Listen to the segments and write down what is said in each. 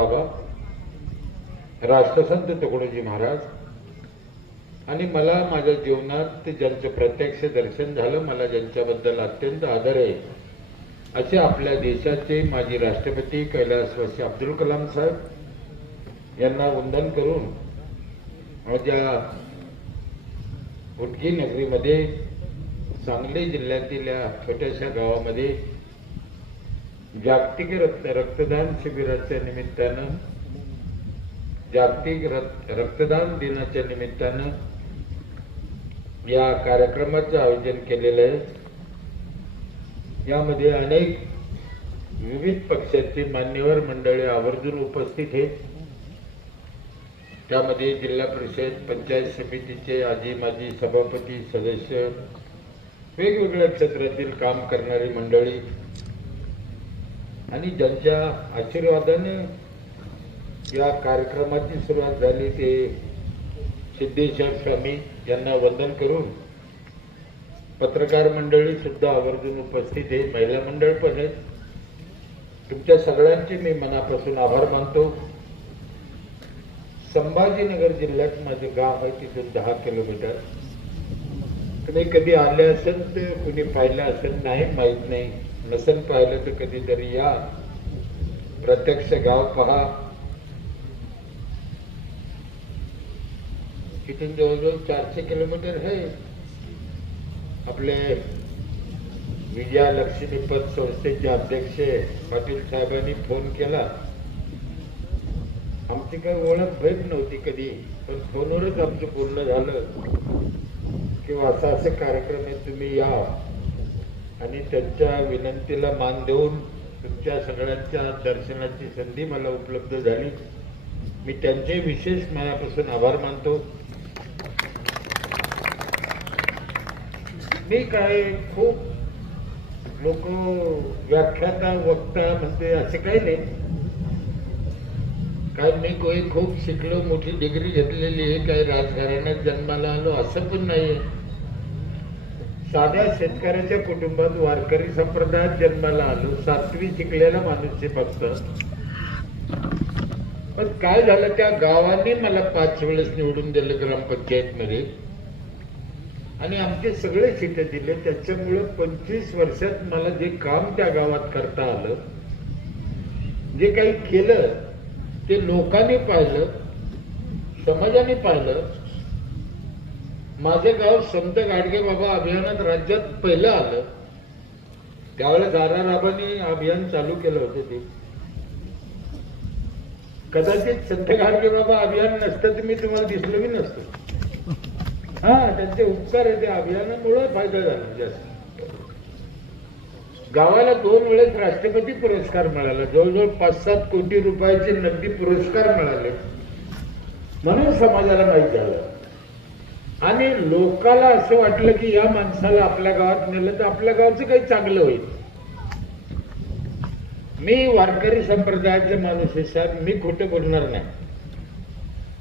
बाबा, राष्ट्रसंत तुकडोजी महाराज आणि मला माझ्या जीवनात ज्यांचं प्रत्यक्ष दर्शन झालं, मला ज्यांच्याबद्दल अत्यंत आदर आहे, असे आपल्या देशाचे माजी राष्ट्रपती कैलासवासी अब्दुल कलाम साहेब यांना वंदन करून माझ्या उटगी नगरीमध्ये सांगली जिल्ह्यातील या छोट्याशा गावामध्ये जागतिक रक्तदान शिबिराच्या निमित्तानं, जागतिक रक्तदान दिनाच्या निमित्तानं या कार्यक्रमाचं आयोजन केलेलं आहे। यामध्ये अनेक विविध पक्षाची मान्यवर मंडळी आवर्जून उपस्थित आहेत। त्यामध्ये जिल्हा परिषद, पंचायत समितीचे आजी माजी सभापती, सदस्य, वेगवेगळ्या क्षेत्रातील काम करणारी मंडळी आणि ज्यांच्या आशीर्वादाने या कार्यक्रमाची सुरुवात झाली ते सिद्धेश्वर स्वामी यांना वंदन करून पत्रकार मंडळी सुद्धा आवर्जून उपस्थित आहे, महिला मंडळ पण आहेत। तुमच्या सगळ्यांचे मी मनापासून आभार मानतो। संभाजीनगर जिल्ह्यात माझं गाव आहे, तिथून 10 किलोमीटर। तुम्ही कधी आले असेल तर कुणी पाहिलं असेल, नाही माहीत नाही, नसेल पाहिलं तर कधीतरी या, प्रत्यक्ष गाव पहा। इथून जवळजवळ 400 किलोमीटर आहे। आपले विजया लक्ष्मीपत संस्थेचे अध्यक्ष पाटील साहेबांनी फोन केला। आमची काही ओळख भेट नव्हती कधी, पण फोनवरच आमचं बोलणं झालं की असा कार्यक्रम आहे, तुम्ही या। आणि त्यांच्या विनंतीला मान देऊन तुमच्या सगळ्यांच्या दर्शनाची संधी मला उपलब्ध झाली। मी त्यांचे विशेष मनापासून आभार मानतो। मी काय खूप लोक व्याख्याता वक्ता म्हणते असे काही नाही, काय मी कोणी खूप शिकलो, मोठी डिग्री घेतलेली आहे, काही राजघराण्यात जन्माला आलो असं पण नाही। साध्या शेतकऱ्याच्या कुटुंबात वारकरी संप्रदायात जन्माला आलो, 7वी शिकलेला माणूस फक्त। पण काय झालं, त्या गावाने मला 5 वेळेस निवडून दिलं ग्रामपंचायत मध्ये आणि आमचे सगळे सीट दिले। त्याच्यामुळे 25 वर्षात मला जे काम त्या गावात करता आलं, जे काही केलं ते लोकांनी पाहिलं, समाजाने पाहिलं। माझे गाव संत गाडगे बाबा अभियानात राज्यात पहिलं आलं। त्यावेळेस दाराराबांनी अभियान चालू केलं होतं ते। कदाचित संत गाडगे बाबा अभियान नसतं तर मी तुम्हाला दिसलो बी नसतो। त्यांचे उपकार आहे, त्या अभियानामुळे फायदा झाला जास्त। गावाला 2 वेळेस राष्ट्रपती पुरस्कार मिळाला, जवळजवळ 5-7 कोटी रुपयाचे नगदी पुरस्कार मिळाले, म्हणून समाजाला माहीत झालं। आणि लोकाला असं वाटलं की या माणसाला आपल्या गावात नेलं तर आपल्या गावचं काही चांगलं होईल। मी वारकरी संप्रदायाचे माणूस आहे साहेब, मी खोटं बोलणार नाही।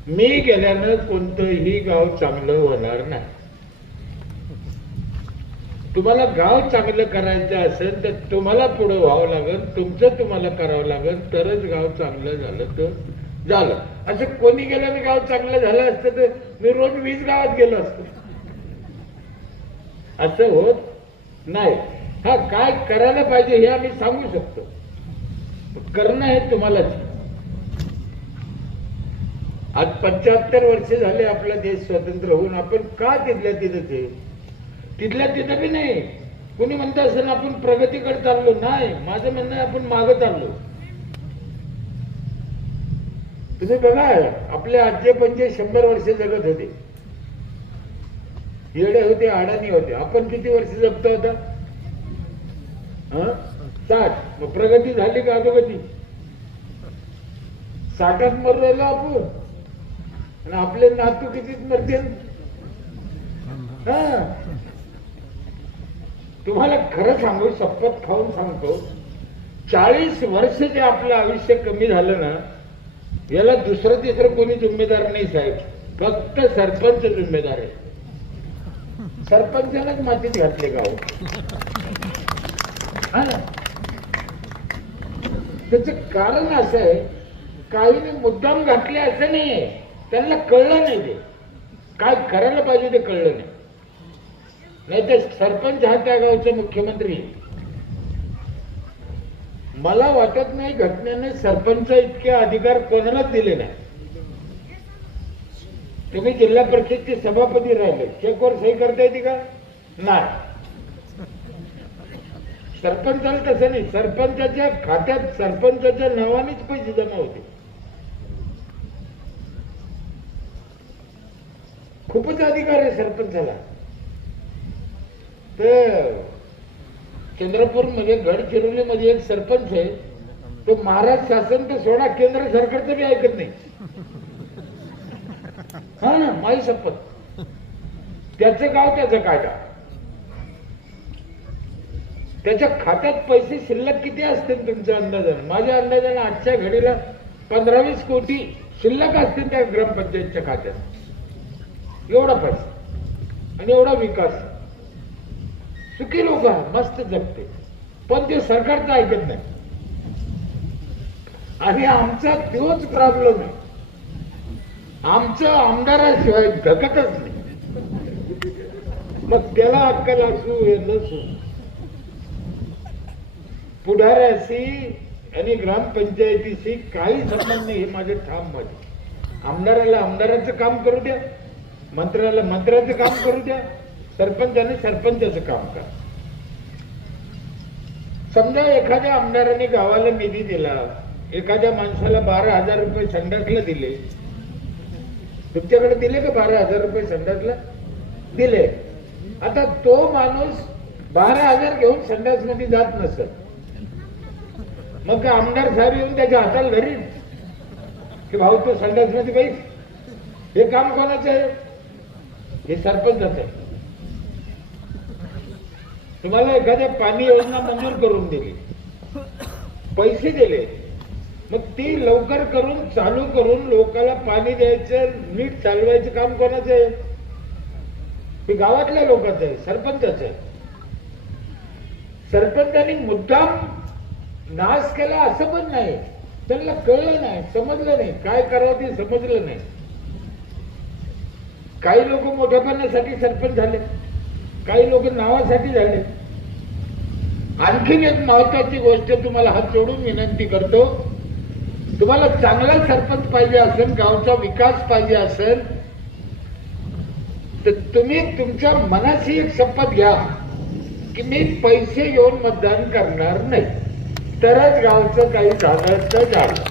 मी गेल्यानं कोणतंही गाव चांगलं होणार नाही। तुम्हाला गाव चांगलं करायचं असेल तर तुम्हाला पुढे व्हावं लागेल, तुमचं तुम्हाला करावं लागेल, तरच गाव चांगलं झालं तर झालं। असं कोणी गेल्यानं गाव चांगलं झालं असतं तर मी रोज 20 गावात गेलो असतो, असं होत नाही। काय करायला पाहिजे हे आम्ही सांगू शकतो, करणं हे तुम्हालाच। आज 75 वर्ष झाले आपला देश स्वतंत्र होऊन, आपण का तिथल्या तिथं बी नाही। कोणी म्हणतं असं आपण प्रगतीकडे चाललो, नाही, माझं म्हणणं आहे आपण मागं चाललो। तुम्ही बघा, आपले आजी पंजे 100 वर्ष जगत होते, येडे होते, अडाणी होते। आपण किती वर्ष जगतो होता? 60। मग प्रगती झाली का अधोगती? 60त मर राहिलो आपण, आणि आपले नातू कितीच मरतील? तुम्हाला खरं सांगू, शपथ खाऊन सांगतो, 40 वर्ष जे आपलं आयुष्य कमी झालं ना, याला दुसरं तिसरं कोणी जिम्मेदार नाही साहेब, फक्त सरपंच जिम्मेदार आहे। सरपंचालाच मातीत घातले गाव। त्याचं कारण असं आहे काहीने मुद्दाम घातले असं नाहीये, त्यांना कळलं नाही ते काय करायला पाहिजे ते कळलं नाही. नाही तर सरपंच हा त्या गावचा मुख्यमंत्री. मला वाटत नाही घटनेने सरपंच इतके अधिकार कोणालाच दिले नाही. तुम्ही जिल्हा परिषदचे सभापती राहिले, चेकवर सही करता येते का? नाही. सरपंचाला तसं नाही, सरपंचाच्या खात्यात सरपंचाच्या नावानेच पैसे जमा होते. खूपच अधिकार आहे सरपंचाला. तर चंद्रपूरमध्ये गडचिरोलीमध्ये एक सरपंच आहे, तो महाराष्ट्र शासन तर सोडा केंद्र सरकारचं बी ऐकत नाही. हा ना, माझी शपथ. त्याचं गाव त्याचा कायदा. त्याच्या खात्यात पैसे शिल्लक किती असतील तुमच्या अंदाजाने? माझ्या अंदाजाने आजच्या घडीला 15-20 कोटी शिल्लक असतील त्या ग्रामपंचायतच्या खात्यात. एवढा पैसा आणि एवढा विकास. सुखी लोक मस्त जगते, पण ते सरकारचं ऐकत नाही. आणि आमचा तोच प्रॉब्लेम आहे. आमचं आमदाराशिवाय धकतच नाही. मग त्याला अक्कल असू हे नसू, पुढाऱ्याशी आणि ग्रामपंचायतीशी काही संबंध नाही. हे माझे ठाम मत. आमदाराला आमदाराचं काम करू द्या, मंत्र्याला मंत्र्याचं काम करू द्या, सरपंचाने सरपंचाचं काम करा. समजा एखाद्या आमदाराने गावाला निधी दिला, एखाद्या माणसाला 12,000 रुपये संडासला दिले. तुमच्याकडे दिले का 12,000 रुपये संडासला? दिले. आता तो माणूस 12,000 घेऊन संडासमध्ये जात नसत, मग का आमदार साहेब येऊन त्याच्या हाताला धरील की भाऊ तो संडासमध्ये बैस? हे काम कोणाचं आहे? हे सरपंचाचं आहे. तुम्हाला एखाद्या पाणी योजना मंजूर करून दिली, पैसे दिले, मग ती लवकर करून चालू करून लोकांना पाणी द्यायचं, नीट चालवायचं काम कोणाचं आहे? हे गावातल्या लोकांचं आहे, सरपंचाचं आहे. सरपंचांनी मुद्दाम नाश केला असं पण नाही. त्यांना कळलं नाही, समजलं नाही, काय करावं ते समजलं नाही. काही लोक मोठेपणासाठी सरपंच झाले, काही लोक नावासाठी झाले. आणखीन एक महत्वाची गोष्ट तुम्हाला हात जोडून विनंती करतो, तुम्हाला चांगला सरपंच पाहिजे असेल, गावचा विकास पाहिजे असेल, तर तुम्ही तुमच्या मनाशी एक शपथ घ्या की मी पैसे घेऊन मतदान करणार नाही, तरच गावचं काही झालं तर झालं.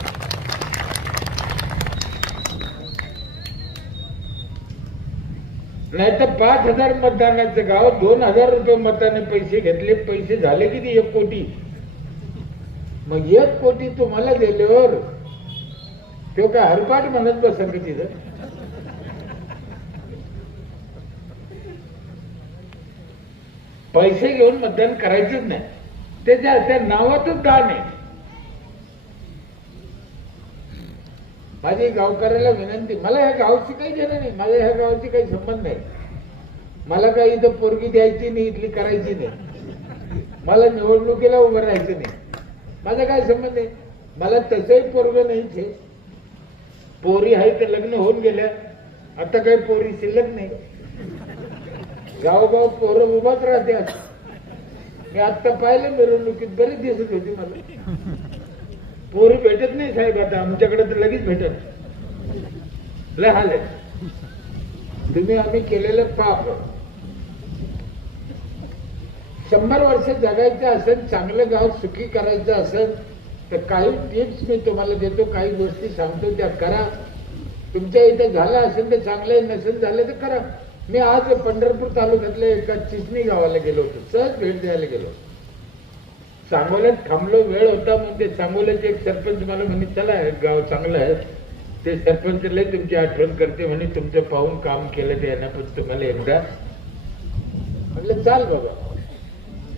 नाही तर 5,000 मतदानाचं गाव 2,000 रुपये मताने पैसे घेतले, पैसे झाले किती? 1 कोटी. मग 1 कोटी तुम्हाला दिल्यावर तो काय हरपाट म्हणत बसेल का तिथं? पैसे घेऊन मतदान करायचंच नाही. त्या नावातच दान आहे. माझी गावकऱ्याला विनंती, मला ह्या गावची काही घेणं नाही, मला ह्या गावची काही संबंध नाही. मला काही इथं पोरगी द्यायची नाही, इथली करायची नाही, मला निवडणुकीला उभं राहायचं नाही, माझा काय संबंध आहे. मला तसंही पोरग नाहीच आहे. पोरी आहे तर लग्न होऊन गेल्या, आता काही पोरी शिल्लक नाही. गावगाव पोरं उभाच राहते. मी आता पाहिलं मिरवणुकीत, बरीच दिसत होती मला. पोरी भेटत नाही साहेब आता आमच्याकडे, तर लगेच भेटत. लय हाल आहे. तुम्ही आम्ही केलेलं पाप. 100 वर्ष जगायचं असेल, चांगलं गाव सुखी करायचं असेल, तर काही टिप्स मी तुम्हाला देतो, काही गोष्टी सांगतो, त्या करा. तुमच्या इथे झालं असेल तर चांगलं, नसेल झालं तर करा. मी आज पंढरपूर तालुक्यातल्या एका चिचणी गावाला गेलो होतो, सहज भेट द्यायला गेलो. सांगोल्यात थांबलो, वेळ होता म्हणून. ते सांगोल्याचे एक सरपंच मला म्हणे, चला गाव चांगलं आहे, ते सरपंच लय तुमची आठवण करते म्हणे, तुमचं पाहून काम केलं त्यानं, पण तुम्हाला एकदा. म्हटलं चाल बाबा,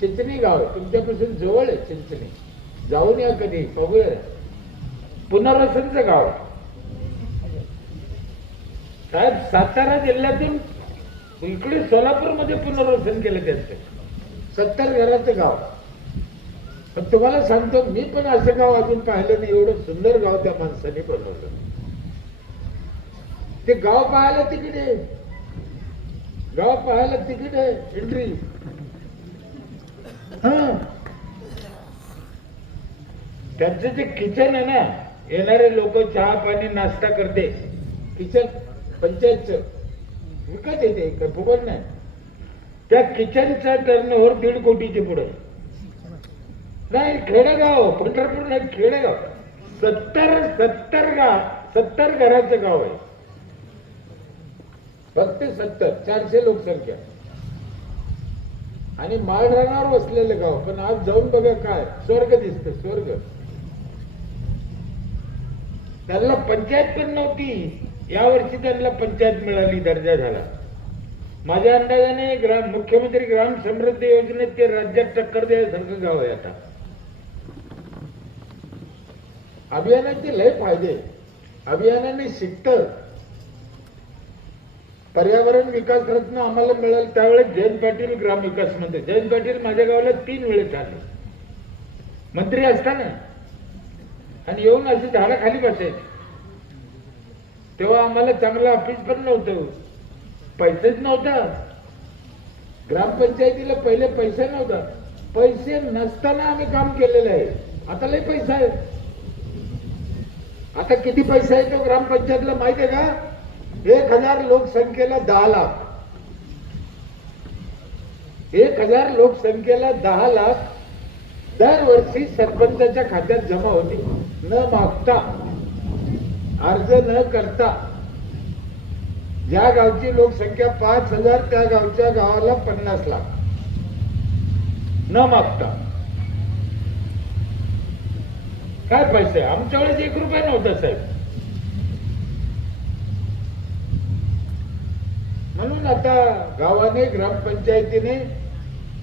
चिंचणी गाव आहे तुमच्यापासून जवळ आहे. चिंचणी जाऊन या कधी, बघूया. पुनर्वसनचं गाव साहेब, सातारा जिल्ह्यातून इकडे सोलापूरमध्ये पुनर्वसन केलं त्यांचं. 70 घराचं गाव. पण तुम्हाला सांगतो, मी पण असं गाव अजून पाहिलं नाही, एवढं सुंदर गाव त्या माणसाने बनवलं. ते गाव पाहायला तिकीट आहे, गाव पाहायला तिकीट आहे, एंट्री. हा, त्यांचं जे किचन आहे ना, येणारे लोक चहा पाणी नाश्ता करते, किचन पंचायतचं विकत येते, काय फुकट नाही. त्या किचनचा टर्नओव्हर 1.5 कोटीचे पुढे. नाही, खेडेगाव, पंढरपूर नाही, खेडेगाव. 70 घराचं गाव आहे, फक्त 70, 400 लोकसंख्या आणि माळरानावर वसलेलं गाव. पण आज जाऊन बघा, काय स्वर्ग दिसतं, स्वर्ग. त्यांना पंचायत पण नव्हती, यावर्षी त्यांना पंचायत मिळाली, दर्जा झाला. माझ्या अंदाजाने मुख्यमंत्री ग्राम समृद्धी योजनेत ते राज्यात टक्कर द्यायसारखं गाव आहे. आता अभियानाचे लय फायदे. अभियानाने शिकतं. पर्यावरण विकास रत्न आम्हाला मिळालं त्यावेळेस जयंत पाटील ग्रामविकास मंत्री. जयंत पाटील माझ्या गावाला 3 वेळेस आले मंत्री असताना, आणि येऊन असे झाडाखाली बसायचे. तेव्हा आम्हाला चांगलं ऑफिस पण नव्हतं, पैसेच नव्हता. ग्रामपंचायतीला पहिले पैसे नव्हता. पैसे नसताना आम्ही काम केलेलं आहे. आता लय पैसा आहे. आता किती पैसा आहे तो ग्रामपंचायतला माहिती आहे का? 1000 लोकसंख्येला 10 लाख. 1000 लोकसंख्येला 10 लाख दरवर्षी सरपंचाच्या खात्यात जमा होते, न मागता, अर्ज न करता. ज्या गावची लोकसंख्या 5000 त्या गावच्या गावाला 50 लाख न मागता. काय पैसे? आमच्या वेळेस 1 रुपया नव्हता साहेब. म्हणून आता गावाने, ग्रामपंचायतीने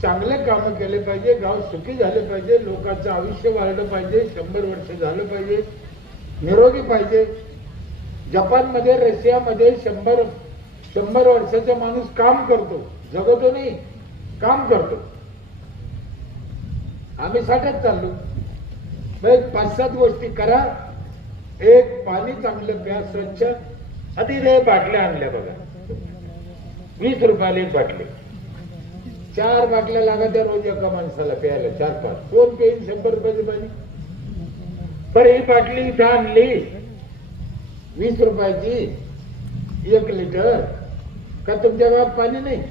चांगले काम केले पाहिजे. गाव सुखी झाले पाहिजे, लोकांचं आयुष्य वाढलं पाहिजे, 100 वर्ष झालं पाहिजे, निरोगी पाहिजे. जपानमध्ये, रशियामध्ये 100 वर्षाचा माणूस काम करतो, जगतो नाही, काम करतो. आम्ही 60च चाललो. 5-7 गोष्टी करा. एक, पाणी चांगलं प्या, स्वच्छ. अतिशय बाटल्या आणल्या बघा, 20 रुपयाला एक बाटली. 4 बाटल्या लागत त्या रोज एका माणसाला प्यायला, 4-5. कोण पेन 100 रुपयाचे पाणी? पण ही बाटली इथं आणली 20 रुपयाची, 1 लिटर. का तुमच्या गावात पाणी नाही?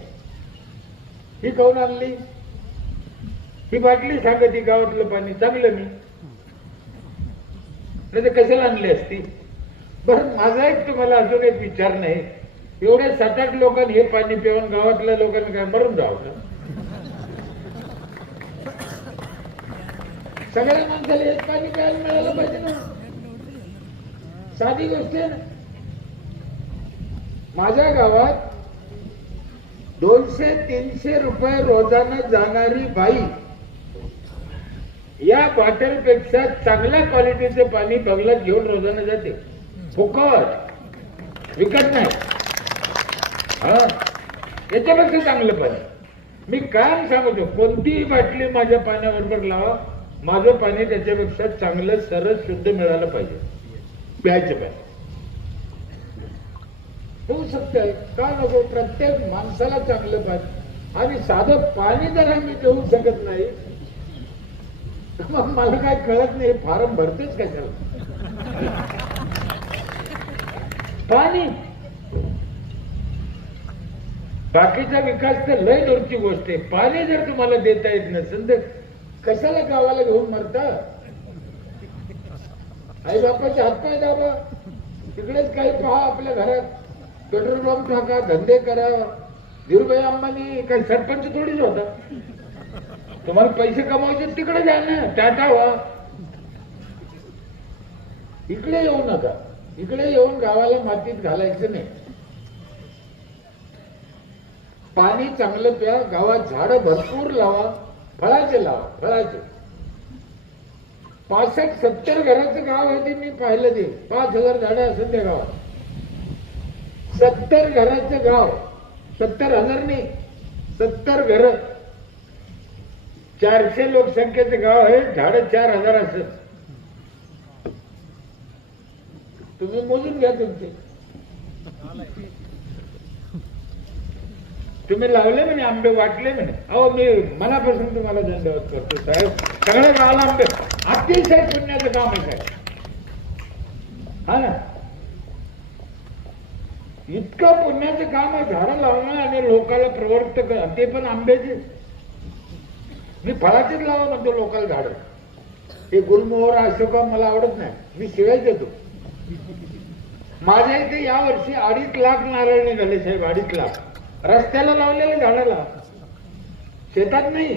ही काऊन आणली? ही बाटली सांगत गावातलं पाणी चांगलं नाही, नाही तर कशाला आणली असती? बरं, माझा एक तुम्हाला अजून एक विचार नाही. एवढे 7-8 लोकांनी हे पाणी पिऊन गावातल्या लोकांनी काय मरून जावं का? सगळ्या माणसाला हेच पाणी प्यायला मिळालं पाहिजे ना. साधी गोष्ट आहे ना. माझ्या गावात 200-300 रुपये रोजानं जाणारी बाई या बॉटलपेक्षा चांगल्या क्वालिटीचे पाणी बगलात घेऊन रोजानं जाते, फुकट, विकत नाही. हा, याच्यापेक्षा चांगलं पाणी. मी काय सांगतो, कोणतीही बाटली माझ्या पाण्याबरोबर लावा, माझं पाणी त्याच्यापेक्षा चांगलं, सरळ, शुद्ध मिळालं पाहिजे. प्यायचं पाणी होऊ शकतंय का नको? प्रत्येक माणसाला चांगलं पाणी. आणि साधं पाणी जर आम्ही देऊ शकत नाही, मग मला काय कळत नाही, फार्म भरतेच कशाला? पाणी. बाकीचा विकास तर लय दूरची गोष्ट आहे. पाणी जर तुम्हाला देता येत नसेल तर कशाला गावाला घेऊन मरता? आई बापाचे हातपाय दाबा, तिकडेच काही पहा. आपल्या घरात पेट्रोल पंप टाका, धंदे करा. धीरुभाई अंबानी काही सरपंच थोडीच होता. तुम्हाला पैसे कमावायचे तिकडे जा ना, टाटा व्हा. इकडे येऊ नका. इकडे येऊन गावाला मातीत घालायचं नाही. पाणी चांगलं प्या. गावात झाडं भरपूर लावा, फळाचे लावा, फळाचे. 65-70 घराचं गाव आहे ते मी पाहिलं. ते 5000 झाडं असेल त्या गावात. 70 घराचं गाव, 70,000 नाही, 70 घर. 400 लोकसंख्येचं गाव आहे, झाडं 4000 असत. तुम्ही मोजून घ्या तुमचे. तुम्ही लावले म्हणे आंबे, वाटले म्हणे. अहो मी मनापासून तुम्हाला धन्यवाद करतो साहेब. सगळ्या गावाला आंबे, अतिशय पुण्याचं काम आहे साहेब. हा ना, इतकं पुण्याचं काम आहे झाडं लावणं आणि लोकांना प्रवृत्त करणं, ते पण आंब्याचे. मी फळाचेच लावा म्हणतो लोकांना झाडं. हे गुलमोहर अशोका मला आवडत नाही, मी शिवाय देतो. माझ्या इथे या वर्षी 2.5 लाख नारळ निघाले साहेब, 2.5 लाख. रस्त्याला लावलेल्या झाडाला, शेतात नाही,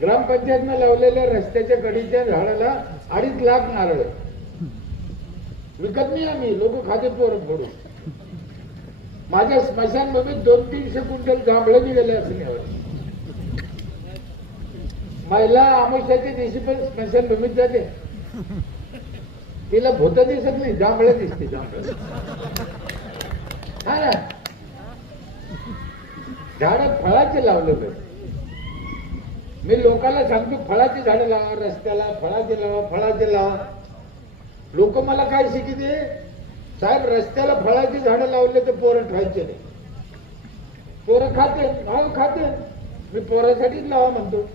ग्रामपंचायतनं लावलेल्या रस्त्याच्या कडेच्या झाडाला 2.5 लाख नारळ. विकत नाही आम्ही, लोक खाते पोरं फोडून. माझ्या स्मशानभूमीत 200-300 क्विंटल जांभळे निघाले असं यावर. महिला अमावस्याच्या दिवशी पण स्मशानभूमीत जाते, तिला भूत दिसत नाही, जांभळे दिसते. जांभळे हा ना, झाडं फळाचे लावले पाहिजे. मी लोकांना सांगतो फळाची झाडं लावा, रस्त्याला फळाचे लावा, फळाचे लावा. लोक मला काय शिकते साहेब, रस्त्याला फळाची झाडं लावले तर पोरं खायचे नाही. पोरं खाते, खाते. मी पोरासाठीच लावा म्हणतो.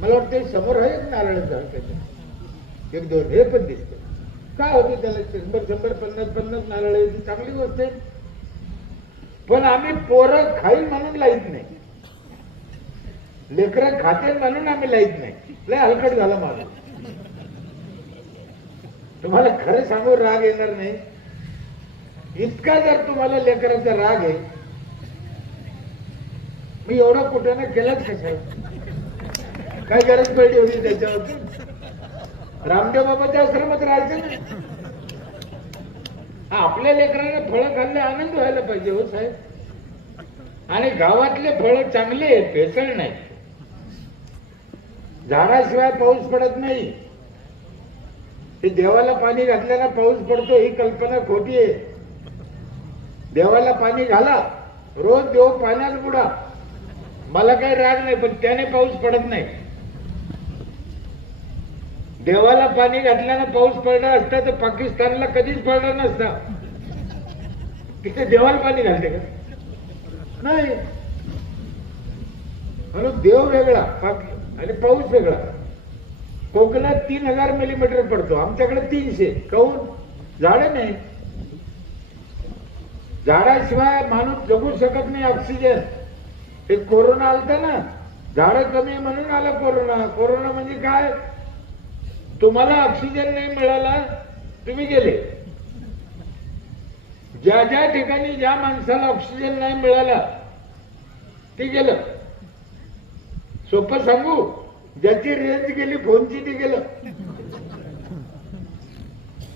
मला वाटतं समोर आहे एक नारळ झाड, त्याच्या 1-2 हे पण दिसते. काय होते त्याला 100-100, 50-50 नारळ यायची चांगली गोष्ट आहे. पण आम्ही पोरं खाईल म्हणून लाईत नाही, लेकरं खाते म्हणून आम्ही लाईत नाही. लय हलकट झाला माझा. तुम्हाला खरं सांगू, राग येणार नाही. इतका जर तुम्हाला लेकराचा राग आहे, मी एवढा कुठं केलाच कशाला, काय गरज पडली होती त्याच्यावरती. रामदेव बाबाच्या आश्रमात राहायचं ना. आपल्या लेकरांना फळं खाल्ले आनंद व्हायला पाहिजे हो साहेब. आणि गावातले फळं चांगले आहेत, भेसळ नाही. झाडाशिवाय पाऊस पडत नाही. ते देवाला पाणी घातल्याला पाऊस पडतो ही कल्पना खोटी आहे. देवाला पाणी घाला, रोज देव पाण्यात बुडा, मला काही राग नाही, पण त्याने पाऊस पडत नाही. देवाला पाणी घातल्यानं पाऊस पडला असता तर पाकिस्तानला कधीच पडला नसता. तिथे देवाला पाणी घालते का? नाही. म्हणून देव वेगळा आणि पाऊस वेगळा. कोकणात 3000 मिलीमीटर पडतो, आमच्याकडे 300. काऊन? झाडं नाही. झाडाशिवाय माणूस जगू शकत नाही. ऑक्सिजन, हे कोरोना आलता ना, झाडं कमी म्हणून आला कोरोना. कोरोना म्हणजे काय, तुम्हाला ऑक्सिजन नाही मिळाला, तुम्ही गेले. ज्या ज्या ठिकाणी ज्या माणसाला ऑक्सिजन नाही मिळाला ते गेलं. सोपं सांगू, ज्याची रेंज गेली फोनची ती गेलं.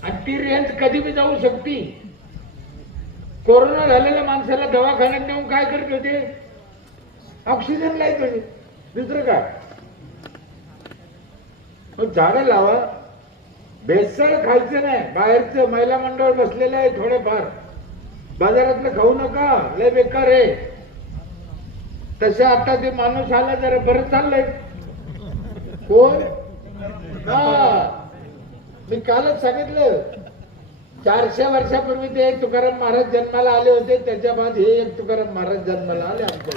आणि ती रेंज कधी बी जाऊ शकते. कोरोना झालेल्या माणसाला दवाखान्यात नेऊन काय करत होते, ऑक्सिजन लाईत होते, दुसरं काय. झाडं लावा, भेसळ खायचं नाही. बाहेरचं महिला मंडळ बसलेलं आहे थोडेफार, बाजारातलं खाऊ नका, लय बेकार आहे. तसं आता ते माणूस आला जरा बरं चाललंय. कोण? मी कालच सांगितलं, 400 वर्षापूर्वी ते एक तुकाराम महाराज जन्माला आले होते, त्याच्या बाद हे एक तुकाराम महाराज जन्माला आले आमच्या.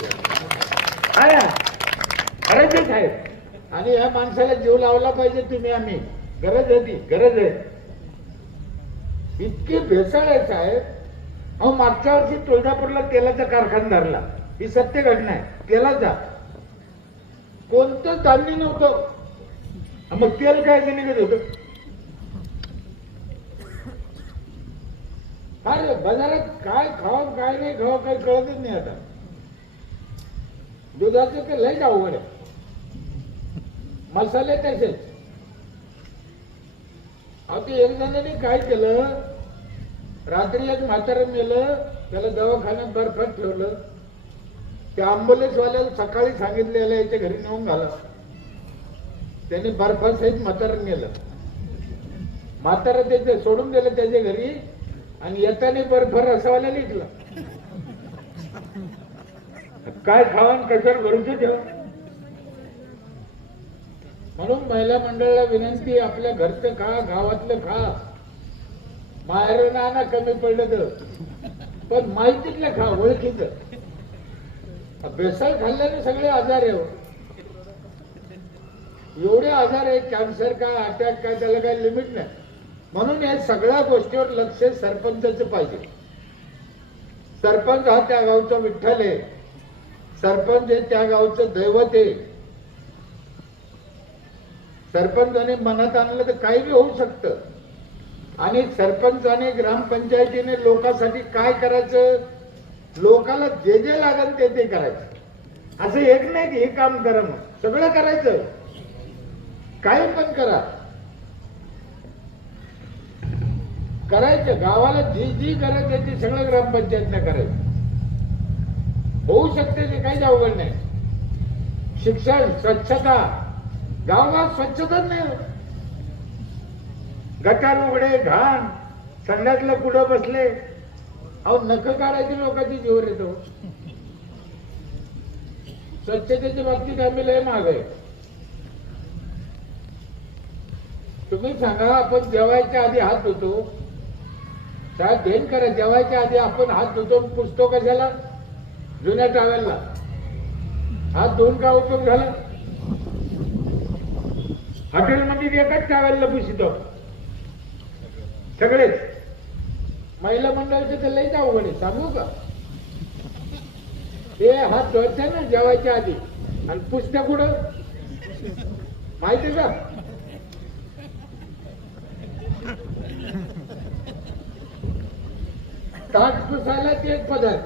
खरंच आहे. आणि या माणसाला जीव लावला पाहिजे तुम्ही, आम्ही. गरज आहे, ती गरज आहे. इतकी भेसळ आहे साहेब. अहो मागच्या वर्षी तुळजापूरला तेलाचा कारखाना धरला, ही सत्य घटना आहे. तेलाचा कोणतं धान्य नव्हतं, मग तेल काय निघत होतं. अरे बाजारात काय खावं काय नाही खावं काही कळतच नाही आता. दुधाचं ते लयच अवघड आहे. मसाले तसेच. अहो ते एक जणांनी काय केलं, रात्री एक म्हातारं मेलं, त्याला दवाखान्यात बर्फात ठेवलं. त्या अँब्युलन्सवाल्याला सकाळी सांगितलेलं याच्या घरी नेऊन घाला. त्यांनी बर्फासहित म्हातारं नेलं. म्हातारं त्याचे सोडून दिलं त्याच्या घरी, आणि येताना बर्फ रसावाला लिखला. काय खावा कशावर भरून ठेवा. म्हणून महिला मंडळाला विनंती, आपल्या घरचं खा, गावातलं खा, बाहेरून आणा कमी पडलं तर, पण माहितीतलं खा, ओळखीचं. बेसल खाल्ल्याने सगळे आजार आहे. एवढे आजार आहे, कॅन्सर का, अटॅक का, त्याला काही लिमिट नाही. म्हणून या सगळ्या गोष्टीवर लक्ष सरपंचाचं पाहिजे. सरपंच हा त्या गावचा विठ्ठल आहे, सरपंच हे त्या गावचं दैवत आहे. सरपंचाने मनात आणलं तर काही बी होऊ शकतं. आणि सरपंचाने ग्रामपंचायतीने लोकांसाठी काय करायचं, लोकाला जे जे लागेल ते ते करायचं. असं एक नाही की हे काम करा, मग सगळं करायचं, काही पण करा, करायचं. गावाला जी जी गरज आहे ती सगळं ग्रामपंचायतनं करायचं. होऊ शकते, ते काहीच अवघड नाही. शिक्षण, स्वच्छता, गावात स्वच्छताच नाही. गटार उघडे, घाण, संडासला कुठं बसले, अहो नख काढायची लोकांची जीवर येतो. स्वच्छतेच्या बाबतीत आम्ही लय माग आहे. तुम्ही सांगा, आपण जेवायच्या आधी हात धुतो, साहेब ध्यान करा, जेवायच्या आधी आपण हात धुतो, पुसतो कशाला? जुन्या टावेलला. हात धुवून का उपयोग झाला? हॉटेलमध्ये एकच टावेलला पुसितो सगळेच. महिला मंडळाचे तर लईच अवघड आहे, सांगू का? ते हात धुवायचे ना जेवायच्या आधी, आणि पुसत्या कुठं माहिती का? ताट पुसायला ते एक पदार्थ,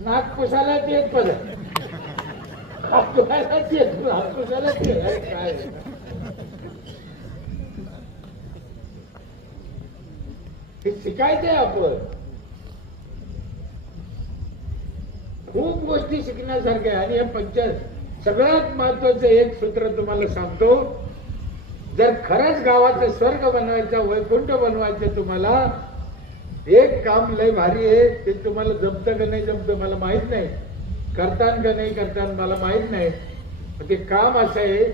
नाक पुसायला ते एक पदार्थ, हात धुवायला ते एक, हात पुसायला ते. अरे काय हे शिकायचंय आपण. खूप गोष्टी शिकण्यासारख्या. आणि या पंचायत सगळ्यात महत्वाचं एक सूत्र तुम्हाला सांगतो, जर खरंच गावाचं स्वर्ग बनवायचं, वैकुंठ बनवायचं, तुम्हाला एक काम लय भारी आहे. ते तुम्हाला जमतं का नाही जमतं मला माहित नाही, करतान का नाही करतान मला माहित नाही. ते काम असं आहे,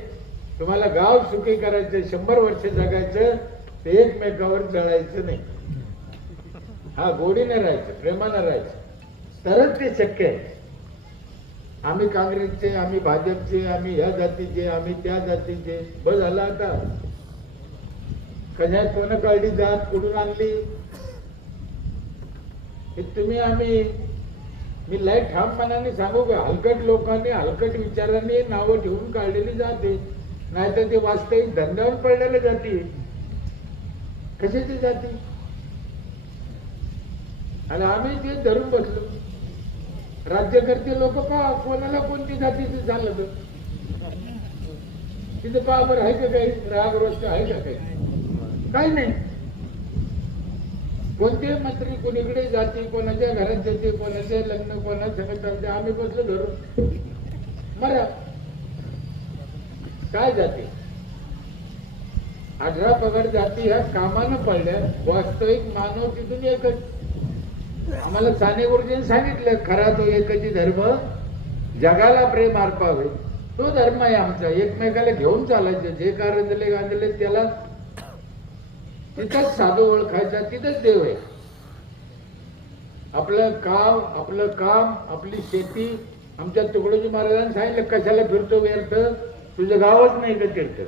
तुम्हाला गाव सुखी करायचं, 100 वर्ष जगायचं, ते एकमेकावर जळायचं नाही. हा, गोडीने राहायचं, प्रेमानं राहायचं, तरच ते शक्य आहे. आम्ही काँग्रेसचे, आम्ही भाजपचे, आम्ही ह्या जातीचे, आम्ही त्या जातीचे, बस झालं आता. कशा कोण कळली जात कुठून आणली हे तुम्ही आम्ही, मी लय ठामपणाने सांगू का, हलकट लोकांनी, हलकट विचारांनी नावं ठेवून काढलेली जाते, नाहीतर ते वास्तविक धंद्यावर पडलेले जाती. कशाची जाती? आणि आम्ही ते धरून बसलो. राज्यकर्ते लोक पहा, कोणाला कोणती जातीचं झालं तर तिथे पहा बरं, आहे का काही राग रोज आहे का काही नाही. कोणते मंत्री कोणीकडे जाते, कोणाच्या घरात जाते, कोणाचे लग्न कोणाच्या चालते, आम्ही बसलो धरून. मरा काय जाते? 18 पगार जाती ह्या कामानं पडल्या. वास्तविक मानव तिथून एकच. आम्हाला साने गुरुजींनी सांगितलं, खरा तो एकच धर्म, जगाला प्रेम अर्पावे, तो धर्म आहे आमचा. एकमेकाला घेऊन चालायचं, जे कारंजले गांजले त्याला तिथंच साधू ओळखायचा, तिथंच देव आहे. आपलं काम, आपली शेती. आमच्या तुकडोजी महाराजांनी सांगितलं, कशाला फिरतो व्यर्थ, तुझं गावच नाही का तीर्थ?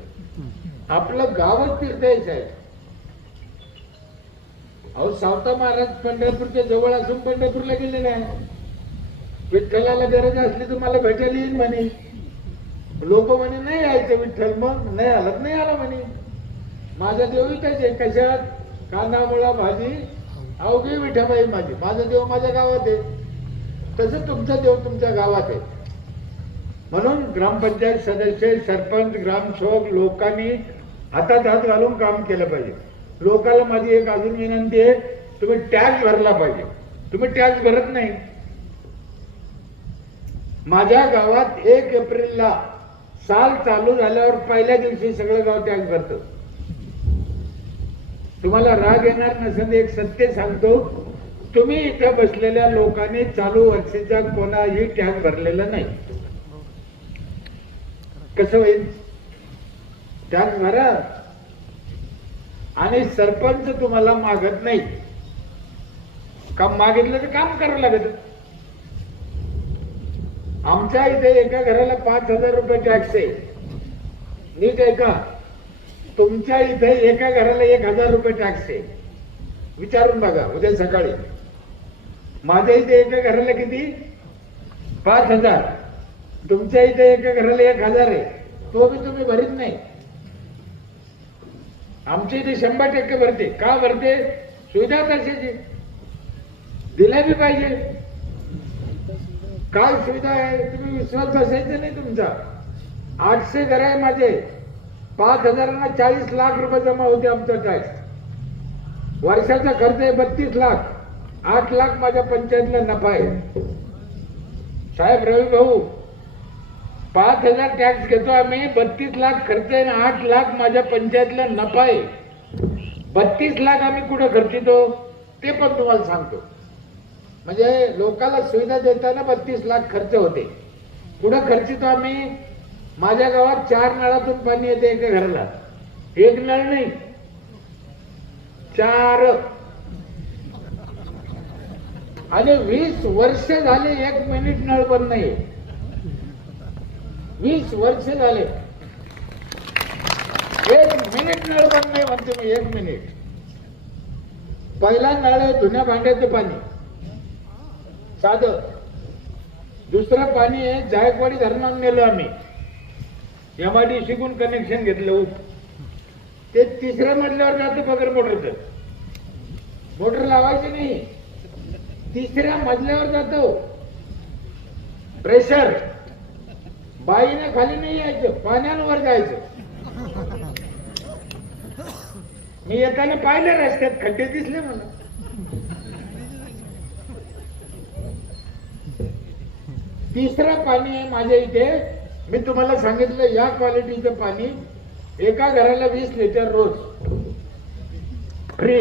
आपलं गावच तीर्थ आहे साहेब. अहो सावता महाराज पंढरपूरच्या जवळ असून पंढरपूरला गेले नाही. विठ्ठलाला गरज असली तुम्हाला भेटायला येईल म्हणे. लोक म्हणे नाही यायचं विठ्ठल, मग नाही आलात, नाही आला म्हणे. माझा देव इथंच आहे. कशात? कांदा मुळा भाजी अवघी विठाबाई माझी. माझा देव माझ्या गावात आहे, तसं तुमचा देव तुमच्या गावात आहे. म्हणून ग्रामपंचायत सदस्य, सरपंच, ग्रामसेवक लोकांनी हातात हात घालून काम केलं पाहिजे. लोकांना माझी एक अजून विनंती आहे, तुम्ही टॅक्स भरला पाहिजे. तुम्ही टॅक्स भरत नाही. माझ्या गावात 1 एप्रिलला साल चालू झाल्यावर पहिल्या दिवशी सगळं गाव टॅक्स भरतं. तुम्हाला राग येणार नसेल, एक सत्य सांगतो, तुम्ही इथं बसलेल्या लोकांनी चालू वर्षाचा कोणाही टॅक्स भरलेला नाही. कसं होईल? टॅक्स भरा. आणि सरपंच तुम्हाला मागत नाही, काम मागितलं तर काम करावं लागत. आमच्या इथे एका घराला 5,000 रुपये टॅक्स आहे. नीट आहे का? तुमच्या इथे एका घराला 1,000 रुपये टॅक्स आहे. विचारून बघा उद्या सकाळी. माझ्या इथे एका घराला किती? 5,000. तुमच्या इथे एका घराला 1,000 आहे. तो बी तुम्ही भरीत नाही. आमच्या इथे 100% भरते. का भरते? सुविधा कशाची दिल्या बी पाहिजे. काय सुविधा आहे? तुम्ही विश्वास बसायचा नाही तुमचा. 800 घर आहे माझे. 5,000 40 लाख रुपये जमा होते आमचा टॅक्स. वर्षाचा खर्च आहे 32 लाख. 8 लाख माझ्या पंचायतला नफा आहे. साहेब रवी भाऊ, 5,000 टॅक्स घेतो आम्ही, 32 लाख खर्च आहे, 8 लाख माझ्या पंचायतला नफा आहे. 32 लाख आम्ही कुठं खर्चितो ते पण तुम्हाला सांगतो. म्हणजे लोकांना सुविधा देताना 32 लाख खर्च होते. कुठं खर्चितो आम्ही? माझ्या गावात 4 नळातून पाणी येते एका घराला. एक नळ नाही, 4. आणि 20 वर्ष झाले 1 मिनिट नळ बंद नाही. 20 वर्ष झाले 1 मिनिट नळ बंद नाही म्हणते मी. 1 मिनिट. पहिला नळ आहे धुण्या भांड्याचं पाणी साधं. दुसरं पाणी आहे जायकवाडी धरणात नेलं आम्ही. MIDC कडून कनेक्शन घेतलं. ते 3ऱ्या मजल्यावर जातं बगर मोटरचं. मोटर लावायची नाही, 3ऱ्या मजल्यावर जातो. प्रेशर. बाईने खाली नाही यायचं, पाण्यावर जायचं. मी येताना पाहिलं रस्त्यात खड्डे दिसले म्हणून. तिसरं पाणी आहे माझ्या इथे. मी तुम्हाला सांगितलं या क्वालिटीचं पाणी एका घराला 20 लिटर रोज फ्री.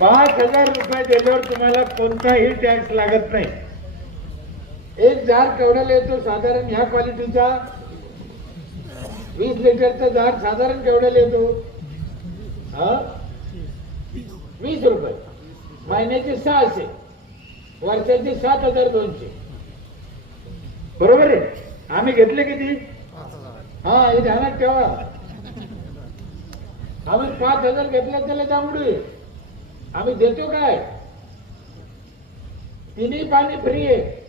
5,000 रुपये दिल्यावर तुम्हाला कोणताही टॅक्स लागत नाही. एक जार केवढ्याला येतो साधारण? ह्या क्वालिटीचा 20 लिटरचा जार साधारण केवढ्याला येतो? 20 रुपये. महिन्याचे 600, वर्षाचे 7,200. बरोबर आहे. आम्ही घेतले किती? हे ध्यानात ठेवा. आम्ही 5,000 घेतले त्याला त्यामुळे आम्ही देतो काय? तिन्ही पाणी फ्री आहे.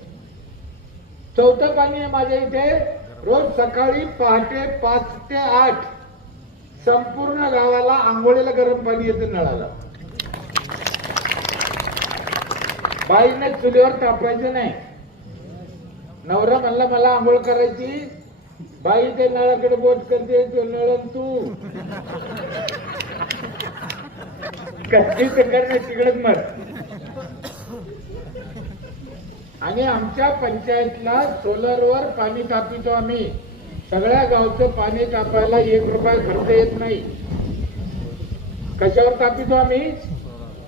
4थं पाणी आहे माझ्या इथे. रोज सकाळी पहाटे 5 ते 8 संपूर्ण गावाला आंघोळीला गरम पाणी येतं नळाला. बाईने चुलीवर तापायचं नाही. नवरा म्हणला मला आंघोळ करायची, बाई ते नळाकडे बोट करते, तो नळ तू कशी ते करणे तिकडेच मर. आणि आमच्या पंचायतला सोलरवर पाणी तापितो आम्ही. सगळ्या गावचं पाणी तापायला 1 रुपया खर्च येत नाही. कशावर तापितो आम्ही?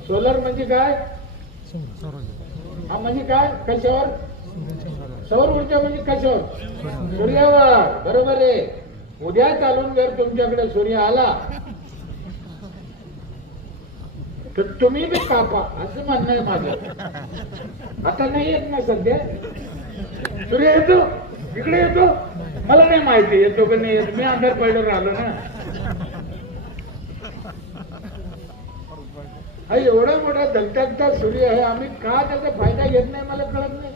सोलर म्हणजे काय? म्हणजे काय? कशावर? सौर ऊर्जा म्हणजे कशावर? सूर्यावर. बरोबर आहे. उद्या चालून जर तुमच्याकडे सूर्य आला तर तुम्ही बी तापा असं म्हणणं आहे माझं. आता नाही येत ना सध्या. सूर्य येतो इकडे येतो मला नाही माहिती येतो का नाही येतो. मी अंधार पडलं राहिलो ना. एवढा मोठा धगधगता सूर्य आहे, आम्ही का त्याचा फायदा घेत नाही मला कळत नाही.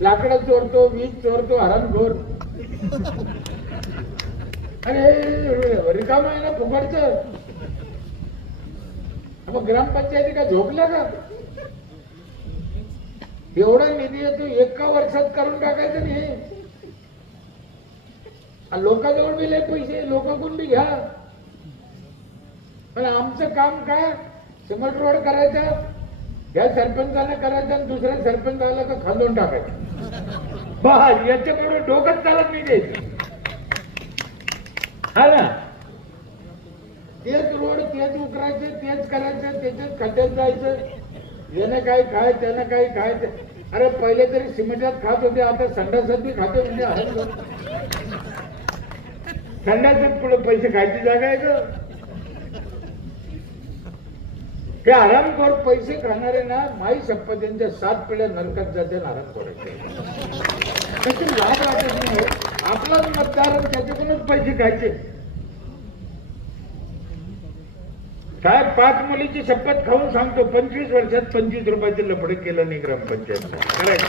लाकडं चोरतो, वीज चोरतो, हरणखोर. अरे रिकाम आहे ना फुकटचं. मग ग्रामपंचायती का झोपल्या का? एवढा निधी येतो 1 वर्षात करून टाकायचं नाही. लोकांजवळ बी लय पैसे, लोकांकडून बी घ्या. पण आमचं काम काय? सिमेंट रोड करायचा, या सरपंचाने करायचं आणि दुसऱ्या सरपंच आला का खांदून टाकायचं. बस याच्याकडून डोकंच चालत नाही द्यायचं. हा ना. तेच रोड तेच उकरायचे, तेच करायचं, त्याच्यात खड्ड्यात जायचं. यानं काही खाय त्यानं काही खायचं. अरे पहिले तरी सिमेंटात खात होते, आता संडासात बी खाते म्हणजे आहे. संडासात पुढे पैसे खायची जागा आहे का? हे आरामखोर पैसे खाणारे ना, माई शपथ त्यांच्या 7 पिढ्या नरकात जाते आरामखोर. त्याची लाभ राहत नाही. आपलाच मतदार त्याच्याकडूनच पैसे खायचे. साहेब 5 मुलीची शपथ खाऊन सांगतो, 25 वर्षात 25 रुपयाचे लफडे केलं नाही ग्रामपंचायत करायचं.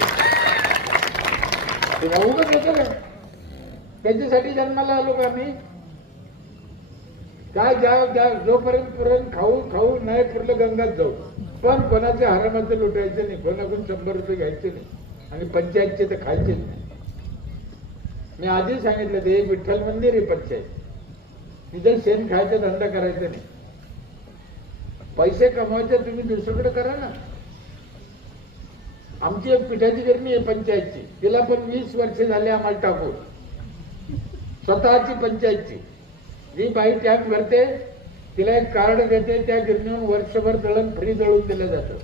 उगच होतं का? त्याच्यासाठी जन्माला आलो का आम्ही? काय ज्या जोपर्यंत पुरण खाऊ खाऊ नाही पुरलं गंगात जाऊ, पण कोणाच्या हरामाचं लुटायचं नाही, कोणाकडून 100 रुपये घ्यायचे नाही आणि पंचायतचे तर खायचे नाही. मी आधी सांगितलं ते एक विठ्ठल मंदिर आहे पंचायत, तिथं शेण खायचा धंदा करायचा नाही. पैसे कमवायचे तुम्ही दुसरीकडे करा ना. आमची एक पिठाची गिरणी आहे पंचायतची, तिला पण 20 वर्ष झाले आम्हाला टाकून, स्वतःची पंचायतची. जी बाई टॅप भरते तिला एक कार्ड देते, त्या गिरणीहून वर्षभर दळण फ्री दळून दिलं जातं,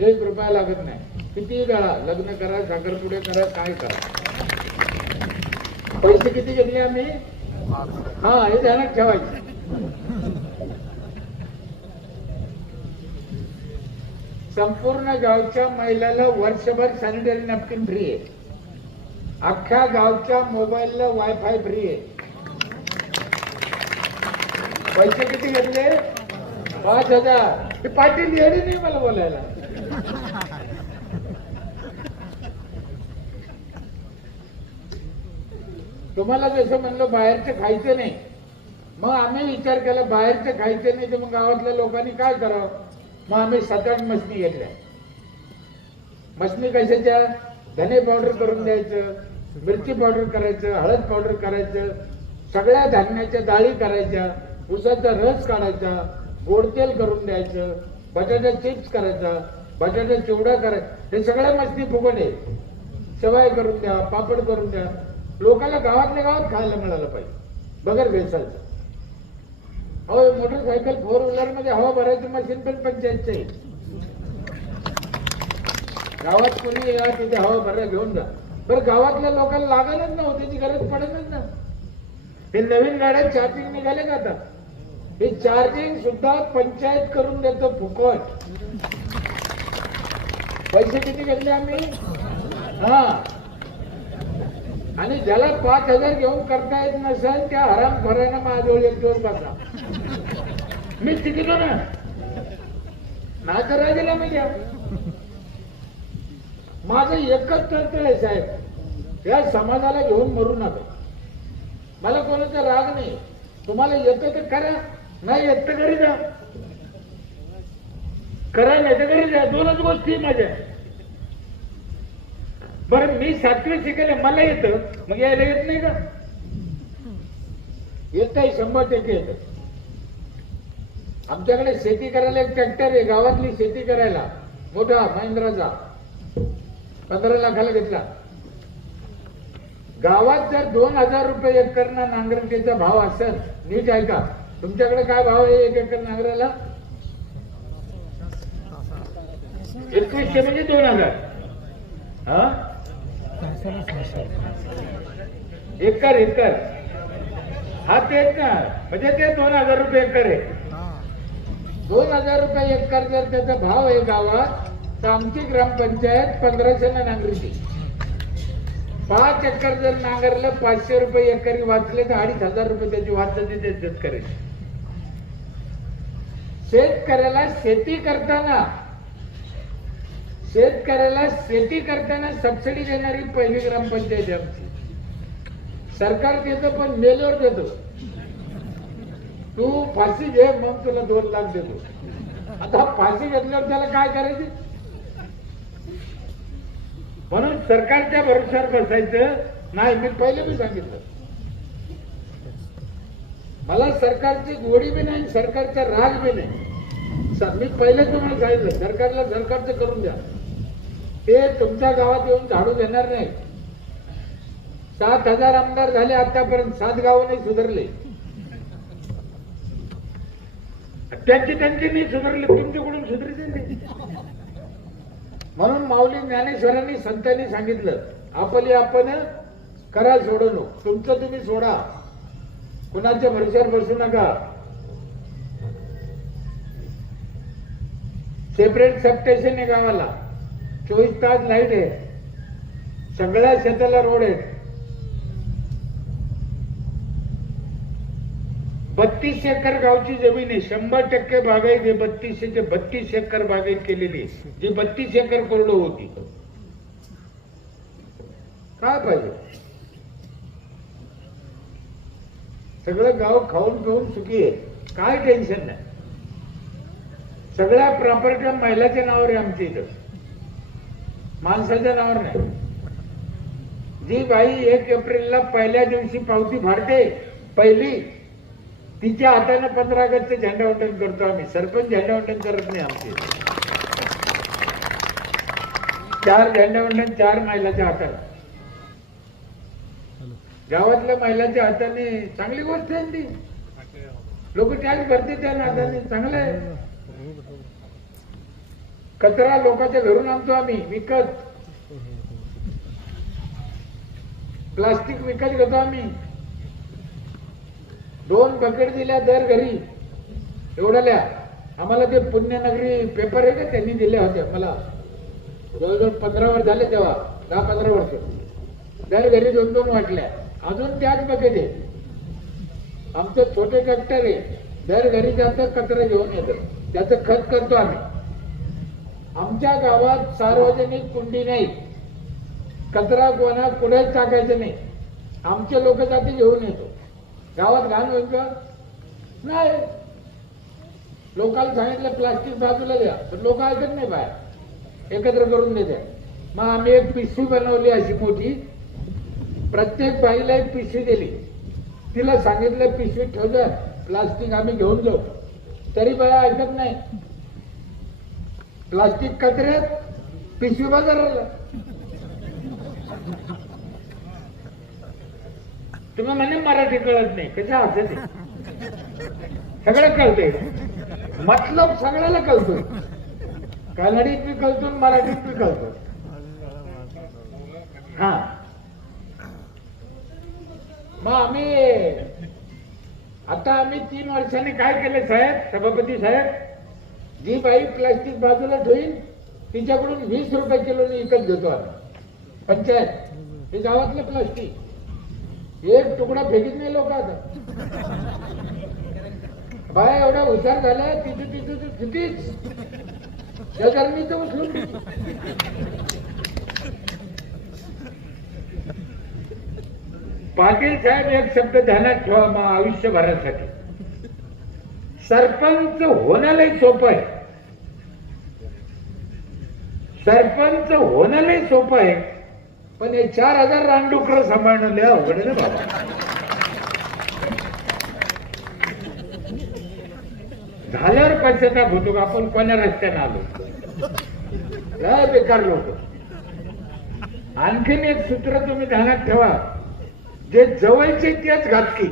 1 रुपया लागत नाही. किती दळा, लग्न करा, साखरपुडे करा, काय करा. पैसे किती घेतले आम्ही? हा, हे ध्यानात ठेवायचे. संपूर्ण गावच्या महिलाला वर्षभर सॅनिटरी नॅपकिन फ्री आहे. अख्ख्या गावच्या मोबाईलला वायफाय फ्री आहे. पैसे किती घेतले? 5,000. ते पाटील येणे नाही मला बोलायला. तुम्हाला जसं म्हणलं बाहेरचं खायचं नाही, मग आम्ही विचार केला बाहेरचं खायचं नाही तर मग गावातल्या लोकांनी काय करावं. मग आम्ही 7-8 मशनी घेतल्या. मशनी कशाच्या? धने पावडर करून द्यायचं, मिरची पावडर करायचं, हळद पावडर करायचं, सगळ्या धान्याच्या डाळी करायच्या, उसाचा रस काढायचा, गोड तेल करून द्यायचं, बटाटा चिप्स करायचा, बटाटा चिवडा करायचा. हे सगळ्या मशनी फुकट आहे. शेवाय करून द्या, पापड करून द्या. लोकांना गावातल्या गावात खायला मिळालं पाहिजे बगर भेसायचं. हो, मोटरसायकल 4 व्हीलर मध्ये हवा भरायची मशीन पण पंचायतचं आहे. गावात कोणी या तिथे हवा भरायला घेऊन जा. बरं गावातल्या लोकांना लागणच ना, त्याची गरज पडतच ना. हे नवीन गाड्या चार्जिंग निघाले का आता? हे चार्जिंग सुद्धा पंचायत करून देतो फुकट. पैसे किती घेतले आम्ही? हा, आणि ज्याला 5,000 घेऊन करता येत नसेल त्या हरामखोरांना माझ्याजवळ 1 दिवस बसा. मी शिकलो ना, नाचरा दिला मी द्या. माझं एकच तर्क आहे साहेब, या समाजाला घेऊन मरू नका. मला कोणाचा राग नाही. तुम्हाला येतं तर करा, नाही येत तर घरी जा. करा नाही तर घरी जा. 2च गोष्टी माझ्या. बरं मी 7वी शिकेले, मला येतं, मग यायला येत नाही का? येतंय, 100% येतं. आमच्याकडे शेती करायला एक ट्रॅक्टर आहे, गावातली शेती करायला मोठा महिंद्राचा, 15 लाखाला घेतला. गावात जर 2,000 रुपये एकरना नांगरटीचा भाव असेल, नीट ऐका, तुमच्याकडे काय भाव आहे 1 एकर नांगराला? 2100 म्हणजे 2,000. हा, एकर हा तेच ना, म्हणजे ते 2,000 रुपये एकर आहे. 2,000 रुपये एकर जर त्याचा भाव आहे गावात, तर आमची ग्रामपंचायत 1500 नांगरीची. 5 एकर जर नांगरलं, 500 रुपये एकरी वाचले तर 2,500 रुपये त्याची वाचते ते शेतकऱ्याची. शेतकऱ्याला शेती करताना सबसिडी देणारी पहिली ग्रामपंचायत आहे आमची. सरकार देतं पण मेल्यावर देतो. तू फाशी घे मग तुला 2 लाख देतो. आता फाशी घेतल्यावर त्याला काय करायचं? म्हणून सरकारच्या भरोश्यावर बसायचं नाही. मी पहिले बी सांगितलं, मला सरकारची गोडी बी नाही, सरकारचा राग बी नाही. मी पहिले तुम्हाला सांगितलं, सरकारला सरकारचं करून द्या. ते तुमच्या गावात येऊन झाडू देणार नाही. 7,000 आमदार झाले आतापर्यंत, 7 गाव नाही सुधारले. त्यांची नाही सुधारले, तुमच्याकडून सुधारते. म्हणून माऊली ज्ञानेश्वरांनी संतांनी सांगितलं, आपली आपण करा सोडवणूक, तुमचं तुम्ही सोडा, कुणाच्या भरोश्यावर बसू नका. सेपरेट सबस्टेशन आहे गावाला, 24 तास लाईट आहे, सगळ्या शेताला रोड आहे. 32 एकर गावची जमीन आहे, 100% बागायत आहे. 32 एकर बागायत केलेली, जी 32 एकर कोरडो होती. काय पाहिजे? सगळं गाव खाऊन पिऊन सुखी आहे, काय टेन्शन नाही. सगळ्या प्रॉपर्टी महिलाच्या नावावर आहे आमच्या इथं, माणसाच्या नावावर नाही. जी बाई 1 एप्रिलला पहिल्या दिवशी पावती फाडते पहिली, तिच्या हाताने 15 ऑगस्टचे झेंडावंदन करतो आम्ही. सरपंच झेंडावंदन करत नाही आमचे. 4 झेंडावंदन 4 महिलाच्या हाताने, गावातल्या महिलांच्या हाताने. चांगली गोष्ट आहे ती, लोक टॅक्स भरते त्या नादाने, चांगलं आहे. कचरा लोकांच्या घरून आणतो आम्ही विकत, प्लास्टिक विकत घेतो आम्ही. 2 बकेट दिल्या दर घरी, एवढ्या. आम्हाला ते पुण्यनगरी पेपर आहे का, त्यांनी दिल्या होत्या मला, जवळजवळ 15 वर्ष झाले, तेव्हा 10-15 वर्ष. दर घरी 2-2 वाटल्या, अजून त्याच बकेट आहे. आमचं छोटे ट्रॅक्टर आहे, दर घरी जातं, कचरा घेऊन येतं, त्याचं खत करतो आम्ही. आमच्या गावात सार्वजनिक कुंडी नाही, कचरा कोणा कुठेच टाकायचं नाही. आमचे लोक जाती घेऊन येतो. गावात घाण होईल का? नाही. लोकांना सांगितलं प्लास्टिक बाजूला द्या, पण लोक ऐकत नाही, बाहेर एकत्र करून देते. मग आम्ही एक पिशवी बनवली अशी मोठी, प्रत्येक बाईला एक पिशवी दिली. तिला सांगितलं पिशवी ठेवलं, प्लास्टिक आम्ही घेऊन जाऊ, तरी बाया ऐकत नाही. प्लास्टिक कचऱ्यात, पिशवी बाजाराला. तुम्ही म्हणे मराठी कळत नाही, कशा हसत? सगळं कळतंय, मतलब सगळ्याला कळतोय. कन्नडीत बी कळतो, मराठीत बी कळतो. हा, मग आम्ही 3 वर्षांनी काय केलं साहेब, सभापती साहेब, जी बाई प्लास्टिक बाजूला ठेवीन तिच्याकडून 20 रुपये किलोने विकत घेतो आम्ही. पंचायत, हे गावातलं प्लास्टिक, एक तुकडा फेकीत नाही लोक. आता बाया एवढ्या हुशार झाल्या, तिथेच त्या गरमीचं उचलून. पाटील साहेब, एक शब्द ध्यानात ठेवा मग आयुष्यभरासाठी. सरपंच होण्यालाही सोपं आहे, सरपंच होण्यालाही सोपं आहे, पण हे 4000 रानडुकरं सांभाळणं लय अवघड आहे ना बाबा. झाल्यावर पश्चाताप होतो का आपण कोण्या रस्त्याने आलो, लय बेकार लोक. आणखीन एक सूत्र तुम्ही ध्यानात ठेवा, जे जवळचे तेच घातकी,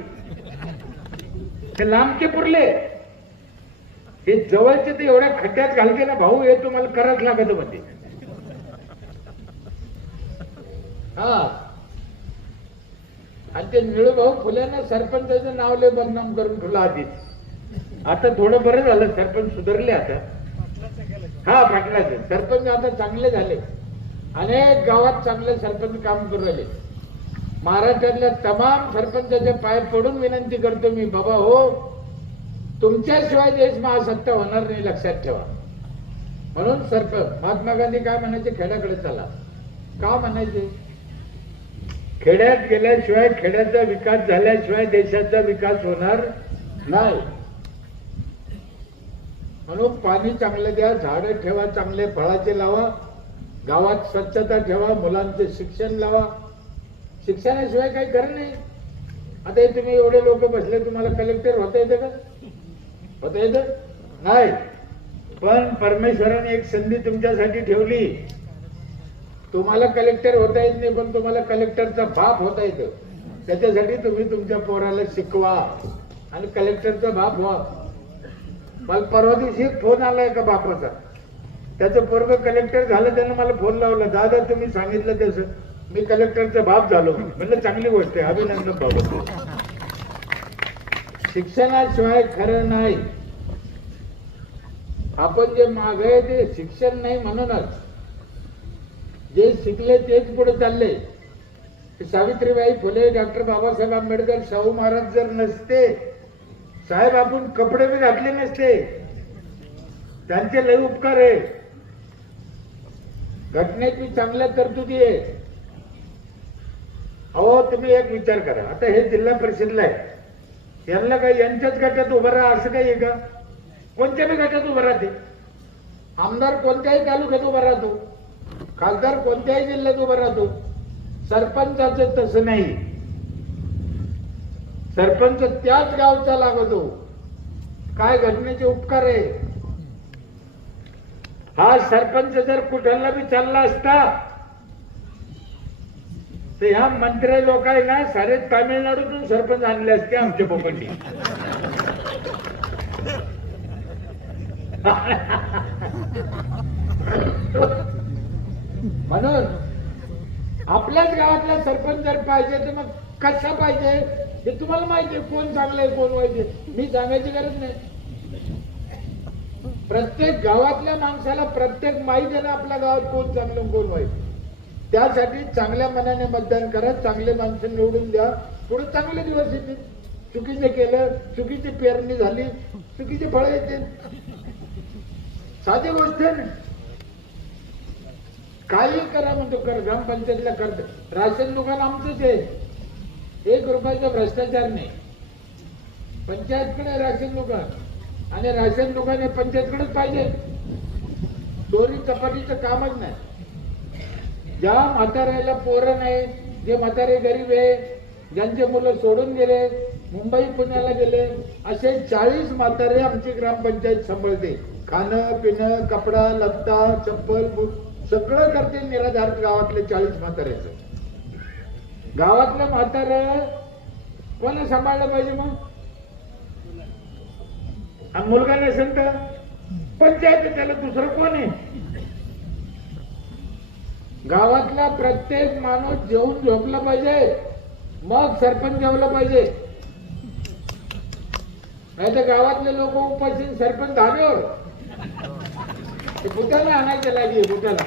ते लांबचे पुरले. हे जवळचे ते एवढ्या खड्ड्यात घालते ना भाऊ, हे तुम्हाला करावंच लागत म्हणते. हा, आणि ते निळूभाऊ फुल्यानं सरपंचाचं नाव लय बदनाम करून ठेवलं आधीच. आता थोडं बरं झालं, सरपंच सुधारले आता. हा, पाटलाचे सरपंच आता चांगले झाले, अनेक गावात चांगले सरपंच काम करू राहिले. महाराष्ट्रातल्या तमाम सरपंचाच्या पाय पडून विनंती करतो मी, बाबा हो, तुमच्याशिवाय देश महासत्ता होणार नाही, लक्षात ठेवा. म्हणून सरपंच, महात्मा गांधी काय म्हणायचे, खेड्याकडे चला. का म्हणायचे? खेड्यात गेल्याशिवाय, खेड्याचा विकास झाल्याशिवाय देशाचा विकास होणार नाही. म्हणून पाणी चांगलं द्या, झाडं ठेवा, चांगले फळाचे लावा, गावात स्वच्छता ठेवा, मुलांचे शिक्षण लावा. शिक्षणाशिवाय काही खरं नाही. आता हे तुम्ही एवढे लोक बसले, तुम्हाला कलेक्टर होता येतं का? होता येतं नाही. पण परमेश्वराने एक संधी तुमच्यासाठी ठेवली. तुम्हाला कलेक्टर होता येत नाही, पण तुम्हाला कलेक्टरचा बाप होता येतं. त्याच्यासाठी तुम्ही तुमच्या पोराला शिकवा आणि कलेक्टरचा बाप व्हा. मला परवा दिवशी फोन आलाय का बापाचा, त्याचं पोरग कलेक्टर झालं, त्यानं मला फोन लावला, दादा तुम्ही सांगितलं तसं मी कलेक्टरचा बाप झालो. म्हणलं चांगली गोष्ट आहे, अभिनंदन बाबा. शिक्षणाशिवाय खरं नाही. आपण जे मागे ते शिक्षण नाही म्हणूनच जे शिकले तेच पुढे चालले. सावित्रीबाई फुले, डॉक्टर बाबासाहेब आंबेडकर, शाहू महाराज जर नसते, साहेब आपण कपडे बी घातले नसते. त्यांचे लय उपकार आहे. घटनेत मी चांगल्या तरतुदी आहे. अहो तुम्ही एक विचार करा, आता हे जिल्हा परिषदला आहे, यांना काही यांच्याच गटात उभं राहा असं काही आहे का? कोणत्या बी गटात उभं राहते. आमदार कोणत्याही तालुक्यात उभा राहतो, खासदार कोणत्याही जिल्ह्यात उभा राहतो. सरपंचाचं तसं नाही. सरपंच त्याच गावचा लागतो. काय घटनेचे उपकार आहे. हा सरपंच जर कुठला बी चालला असता तर ह्या मंत्री लोक आहे ना, सारे तामिळनाडूतून सरपंच आणले असते आमच्या पोपंडी. म्हणून आपल्याच गावातला सरपंच जर पाहिजे तर मग कसा पाहिजे हे तुम्हाला माहिती आहे. कोण चांगलं आहे कोण वाईट आहे मी सांगायची गरज नाही. प्रत्येक गावातल्या माणसाला प्रत्येक माहिती आहे ना आपल्या गावात कोण चांगलं कोण वाईट. त्यासाठी चांगल्या मनाने मतदान करा, चांगले माणसं निवडून द्या. पुढे चांगले दिवस येतील. चुकीचे केलं, चुकीची पेरणी झाली, चुकीचे फळ येतील. साधी गोष्ट आहे ना. काही करा म्हणतो कर, ग्रामपंचायतीला करत. राशन दुकान आमचंच आहे, 1 रुपयाचा भ्रष्टाचार नाही. पंचायतकडे राशन दुकान आणि राशन दुकान हे पंचायतकडेच पाहिजे. चोरी चपातीचं कामच नाही. ज्या म्हाताऱ्याला पोरं नाही, जे म्हातारे गरीब आहे, ज्यांचे मुलं सोडून गेले, मुंबई पुण्याला गेले, असे 40 म्हातारे आमची ग्रामपंचायत सांभाळते. खाणं पिणं कपडा लत्ता चप्पल बूट सगळं करते. निराधार गावातले 40 म्हाताऱ्याचं. गावातलं म्हातारं कोणा सांभाळलं पाहिजे मग? आणि मुलगा नसेल तर पंचायत, त्याला दुसरं कोण आहे? गावातला प्रत्येक माणूस जेवून झोपला पाहिजे, मग सरपंच जेवला पाहिजे. नाही तर गावातले लोक उपाशी, सरपंच धाब्यावर. भूताला आणायचं लागली भूताला.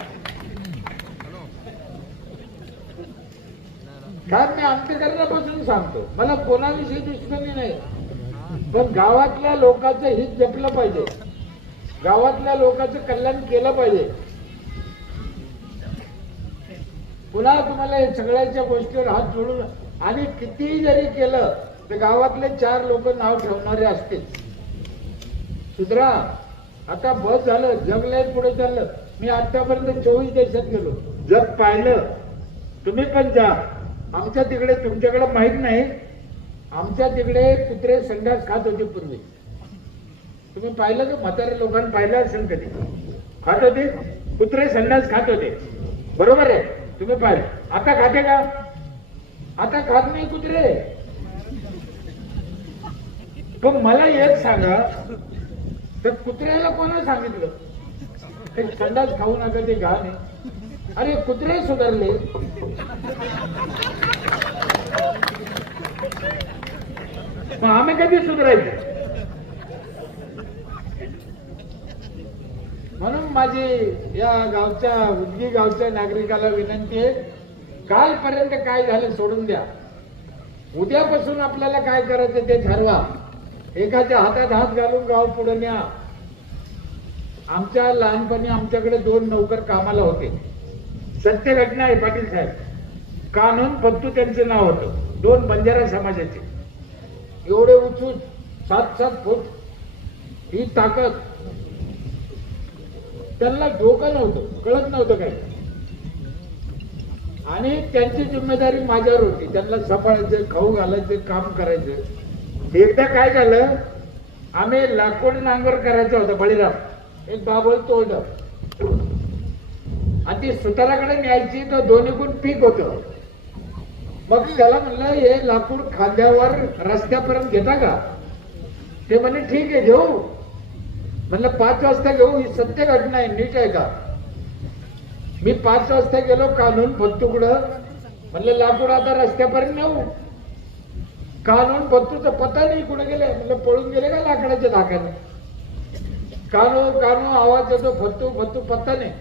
कारण मी अंतकरणापासून सांगतो, मला कोणाविषयी दुश्मनी नाही, पण गावातल्या लोकांचं हित जपलं पाहिजे, गावातल्या लोकांचं कल्याण केलं पाहिजे. पुन्हा तुम्हाला या सगळ्याच्या गोष्टीवर हात जोडून आणि कितीही जरी केलं तर गावातले 4 लोक नाव ठेवणारे असतील. सुधरा, आता बस झालं, जग लय पुढे चाललं. मी आतापर्यंत 24 देशात गेलो, जग पाहिलं. तुम्ही पण जा. आमच्या तिकडे, तुमच्याकडे माहित नाही, आमच्या तिकडे कुत्रे संडास खात होते पूर्वी. तुम्ही पाहिलं का? म्हाताऱ्या लोकांनी पाहिलं असेल कधी? खात होते कुत्रे, संडास खात होते, बरोबर आहे. तुम्ही पाहिलं. आता खाते का? आता खात नाही कुत्रे. पण मला एक सांगा, तर कुत्र्याला कोणा सांगितलं ते संडास खाऊ नका, ते घाण आहे? अरे कुत्रे सुधारले. मग आम्ही कधी सुधारायचं? म्हणून माझी या गावच्या उदगी गावच्या नागरिकाला विनंती आहे, कालपर्यंत काय झालं सोडून द्या. उद्यापासून आपल्याला काय करायचं ते ठरवा. एकाच्या हातात हात घालून गाव पुढे न्या. आमच्या लहानपणी आमच्याकडे 2 नौकर कामाला होते. सत्य घटना आहे पाटील साहेब. कानून पत्तू त्यांचं नाव होतं. 2 बंजारा समाजाचे, एवढे उंच 7-7 फूट ही ताकद. त्यांना डोकं नव्हतं, कळत नव्हतं काय, आणि त्यांची जिम्मेदारी माझ्यावर होती. त्यांना सांभाळायचं, खाऊ घालायचं, काम करायचं. एकदा काय झालं, आम्ही लाकूड नांगर करायचं होतं बळीराम, एक बाबळ तोडलं आणि ती सुताराकडे न्यायची, तर दोन्हीकडून पीक होतं. मग त्याला म्हणलं, हे लाकूड खांद्यावर रस्त्यापर्यंत घेता का? ते म्हणे ठीक आहे घेऊ. म्हणलं 5 वाजता घेऊ, ही सत्य घटना आहे, नीट आहे का? मी 5 वाजता गेलो कानून फत्तूकडं, म्हणलं लाकूड आता रस्त्यापर्यंत नेऊ. कानून फत्तूचा पत्ता नाही, कुठे गेले? म्हणलं पळून गेले का लाकडाच्या धाक्याने? कानू कानू आवाज येतो, फत्तू फत्तू, पत्ता नाही.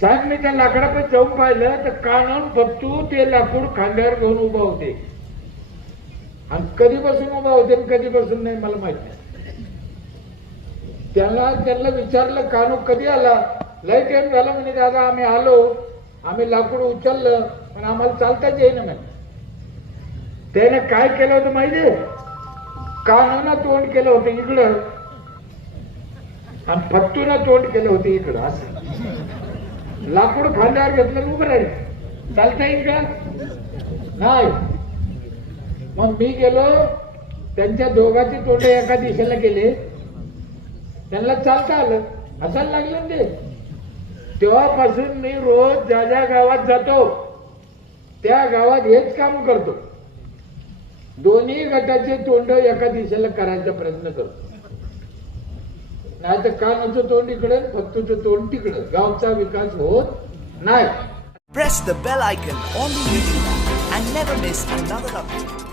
साहेब मी त्या लाकडाकडे जाऊन पाहिलं तर कानून फत्तू ते लाकूड खांद्यावर घेऊन उभा होते. आणि कधीपासून उभा होते आणि कधीपासून नाही मला माहित नाही. त्यांना विचारलं कानू कधी आला? लय टाइम झाला म्हणे दादा, आम्ही आलो, आम्ही लाकूड उचललं पण आम्हाला चालताच येईना म्हणे. त्याने काय केलं होतं माहितीये? कानूनं तोंड केलं होतं इकडं आणि फत्तूनं तोंड केलं होतं इकडं. असं लाकूड खांद्यावर घेतलं उभं राहील, चालता येईल का? नाही. मग मी गेलो, त्यांच्या दोघांचे तोंड एका दिशेला गेले, त्यांना चालता आलं, हसायला लागलं ना ते. तेव्हापासून मी रोज ज्या ज्या गावात जातो त्या गावात हेच काम करतो, दोन्ही गटाचे तोंड एका दिशेला करायचा प्रयत्न करतो. नाही तर कानाचं तोंड इकडे, फत्तूचं तोंड तिकडे, गावचा विकास होत नाही. Press the bell icon on the YouTube app and never miss another update.